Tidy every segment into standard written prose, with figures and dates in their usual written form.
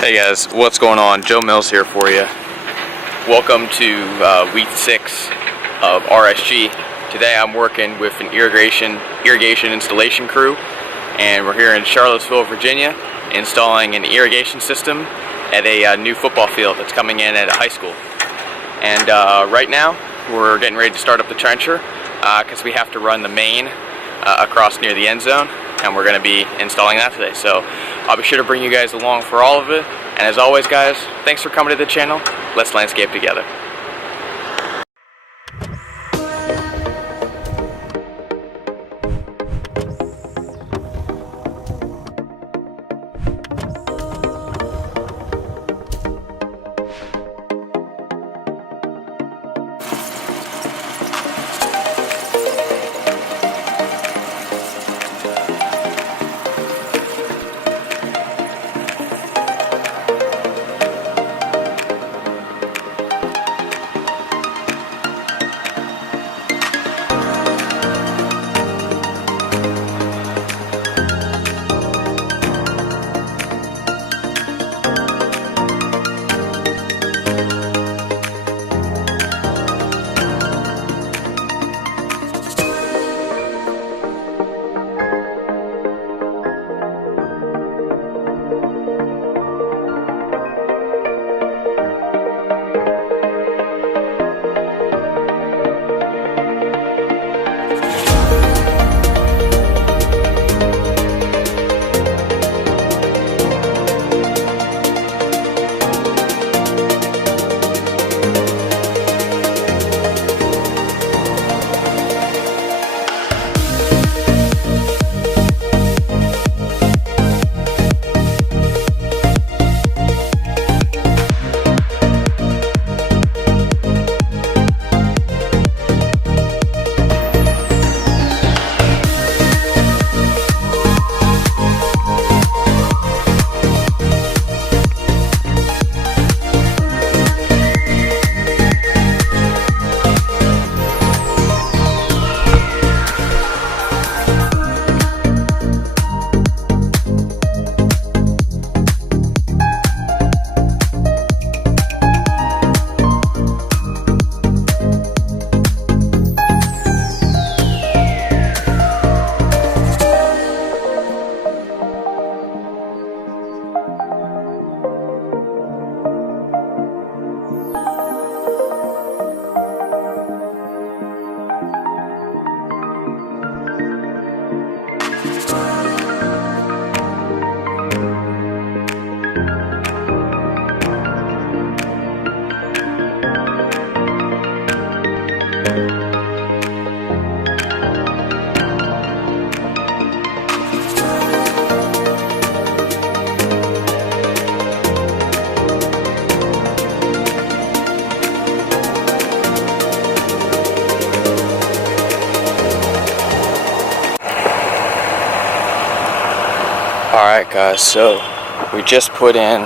Hey guys, what's going on? Joe Mills here for you. Welcome to week 6 of RSG. Today I'm working with an irrigation installation crew, and we're here in Charlottesville, Virginia, installing an irrigation system at a new football field that's coming in at a high school. And right now we're getting ready to start up the trencher because we have to run the main across near the end zone, and we're going to be installing that today. So I'll be sure to bring you guys along for all of it. And as always, guys, thanks for coming to the channel. Let's landscape together. Alright guys, so we just put in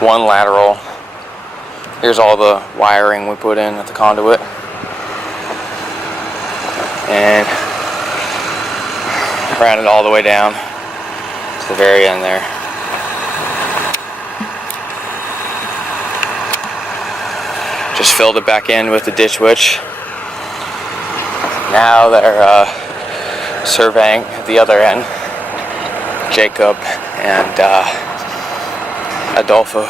one lateral. Here's all the wiring we put in at the conduit, and ran it all the way down to the very end there. Just filled it back in with the ditch witch. Now they're surveying at the other end. Jacob and Adolfo,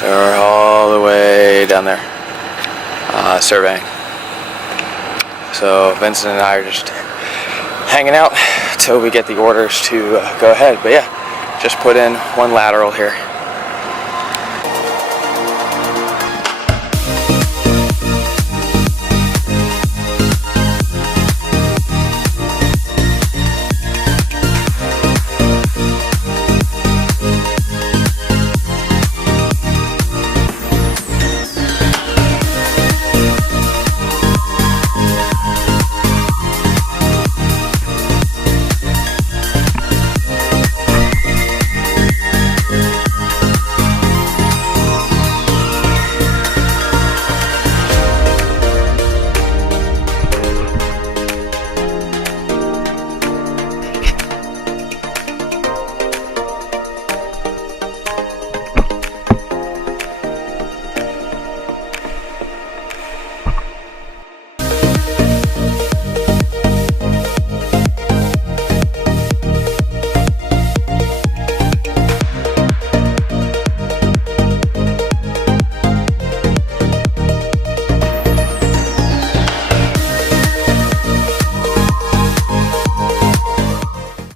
they're all the way down there surveying. So Vincent and I are just hanging out until we get the orders to go ahead. But yeah, just put in one lateral here.